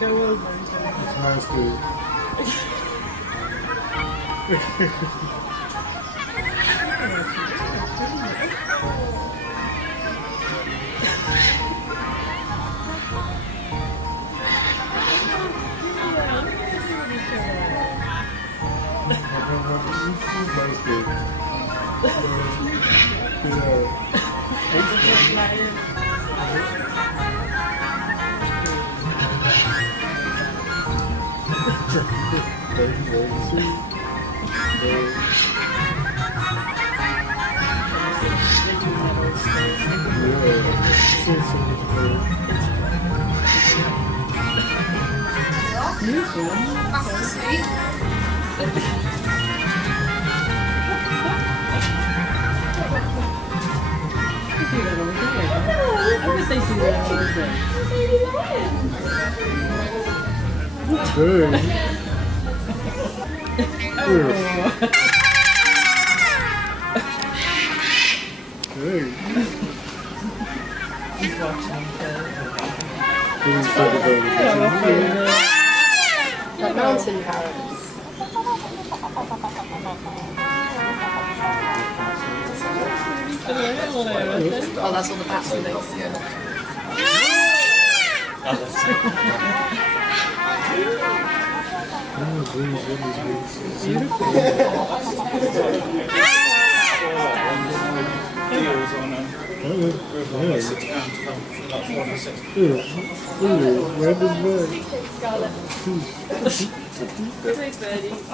go over. It's nice to. Nice to. I wish they see that all day. Hey. Hey. He's watching The mountain parrots. Oh, that's all the bats and things. Birdie.